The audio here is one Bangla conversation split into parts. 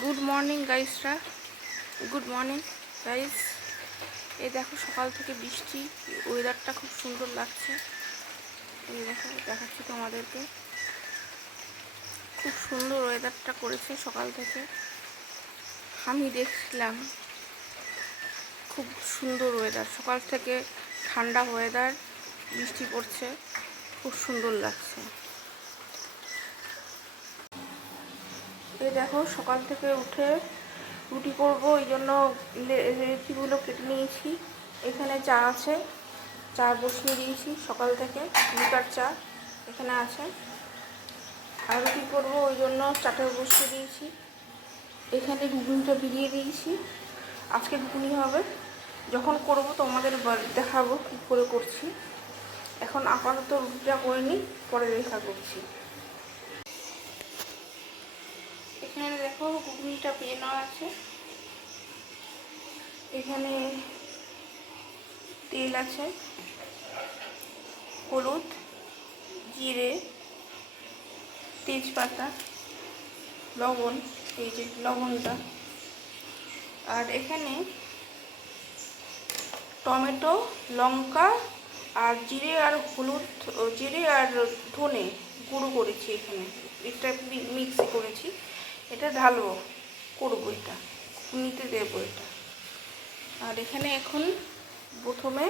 গুড মর্নিং গাইসরা, গুড মর্নিং গাইস। এই দেখো সকাল থেকে বৃষ্টি, ওয়েদারটা খুব সুন্দর লাগছে। এই দেখো দেখাচ্ছি তোমাদেরকে, খুব সুন্দর ওয়েদারটা করেছে সকাল থেকে। আমি দেখছিলাম খুব সুন্দর ওয়েদার, সকাল থেকে ঠান্ডা ওয়েদার, বৃষ্টি পড়ছে, খুব সুন্দর লাগছে। এই দেখো সকাল থেকে উঠে রুটি করবো, এই জন্য লেচিগুলো কেটে নিয়েছি। এখানে চা আছে, চা বসিয়ে দিয়েছি সকাল থেকে, লিকার চা এখানে আছে। আর রুটি করবো ওই জন্য চাটা বসিয়ে দিয়েছি। এখানে ঘুগনিটা ভিজিয়ে দিয়েছি, আজকে ঘুগনি হবে। যখন করব তোমাদের দেখাবো কী করে করছি। এখন আপাতত রুটিটা করে নিই, পরে দেখা করছি। এখানে দেখো ঘুগনিটা পেয়ে নেওয়া আছে। এখানে তেল আছে, হলুদ, জিরে, তেজপাতা, লবণ, এই যে লবণটা, আর এখানে টমেটো, লঙ্কা আর জিরে আর হলুদ, জিরে আর ধনে গুঁড়ো করেছি। এখানে এটা মিক্সি করেছি, এটা ঢালবো, করবো, এটা নিতে দেবো এটা। আর এখানে এখন প্রথমে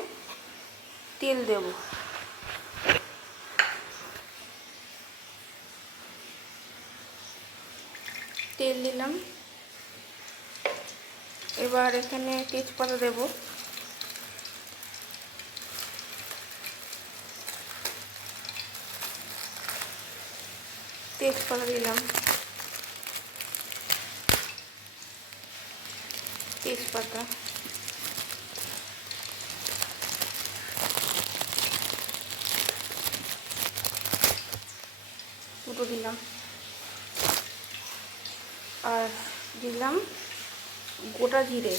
তেল দেব, তেল দিলাম। এবার এখানে তেজপাতা দেব, তেজপাতা দিলাম, তেজপাতা, দুটো দিলাম। আর দিলাম গোটা জিরে,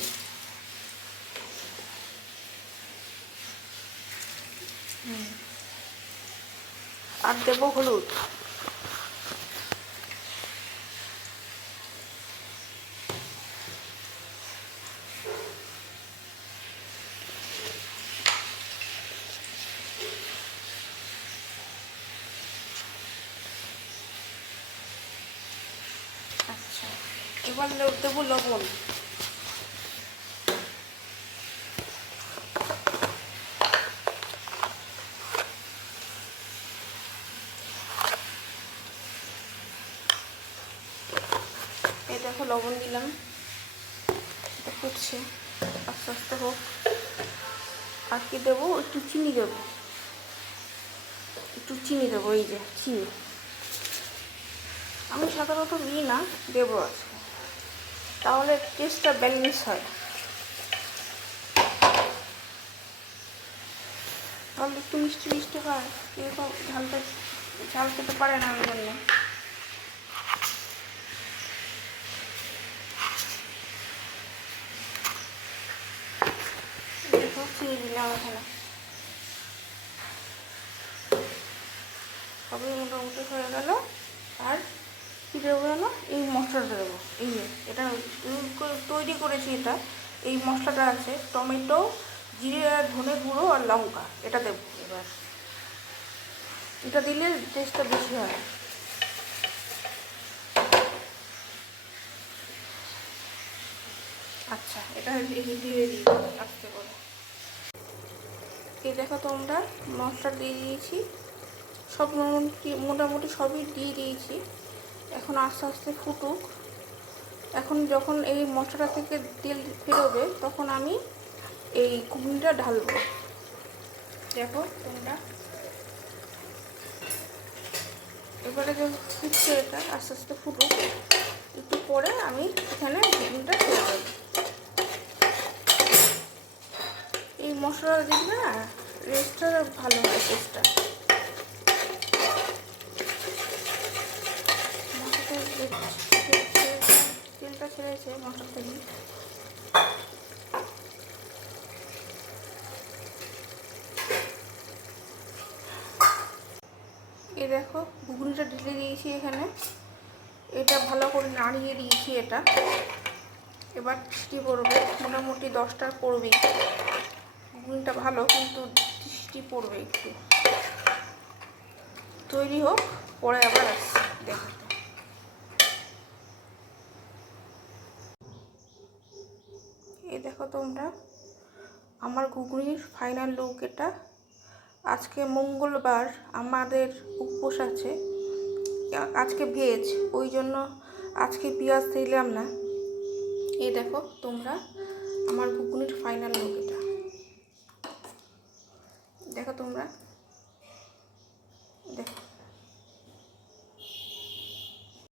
আর দেব হলুদ। আচ্ছা, এবার দেবো লবণ। এই দেখো লবণ দিলাম, এটা ফুটছে, আস্তে আস্তে হোক। আর কি দেবো, একটু চিনি দেবো, একটু চিনি দেবো, এই যে চিনি। আমি সাধারণত নিই না, দেবো আজকে, তাহলে টেস্টটা ব্যালেন্স হয়। তাহলে একটু মিষ্টি মিষ্টি হয়, এরকম ঝাল খেতে পারে না, ওই জন্য। দেখো চিনি দিলাম এখানে, সবই মোটামুটি হয়ে গেল। আর কী দেবো না, এই মশলাটা দেবো, এই এটা তৈরি করেছি, এটা এই মশলাটা আছে, টমেটো, জিরে আর ধনে গুঁড়ো আর লঙ্কা, এটা দেবো। এবার এটা দিলে টেস্টটা বেশি হয়। আচ্ছা, এটা দিয়ে দিই আস্তে করে। এই দেখো তোমরা, মশলা দিয়ে দিয়েছি, সব মোটামুটি সবই দিয়ে দিয়েছি। এখন আস্তে আস্তে ফুটুক। এখন যখন এই মশলা থেকে তেল বেরোবে, তখন আমি এই ঘুগনিটা ঢালবো। দেখো তোমরা, এবারে যে ফুটছে, এটা আস্তে আস্তে ফুটুক, একটু পরে আমি এখানে ঘুগনিটা ছেড়ে দেবো। এই মশলাটা দিলে না রেস্টটা ভালো হয়, টেস্টটা। তেলটা ছেড়েছে মশলা থেকে। এই দেখো ঘুগনিটা ঢেলে দিয়েছি এখানে। এটা ভালো করে নাড়িয়ে দিয়েছি। এটা এবার বৃষ্টি পড়বে, মোটামুটি 10টার পড়বেই। ঘুগনিটা ভালো, কিন্তু বৃষ্টি পড়বে একটু। তৈরি হোক, পরে আবার আসছি দেখাতে। এই দেখো তোমরা, আমার ঘুগনির ফাইনাল লুক এটা। আজকে মঙ্গলবার, আমাদের উপোস আছে, আজকে ভেজ, ওই জন্য আজকে পেঁয়াজ দিলাম না। এই দেখো তোমরা, আমার ঘুগনির ফাইনাল লুক এটা। দেখো তোমরা, দেখো।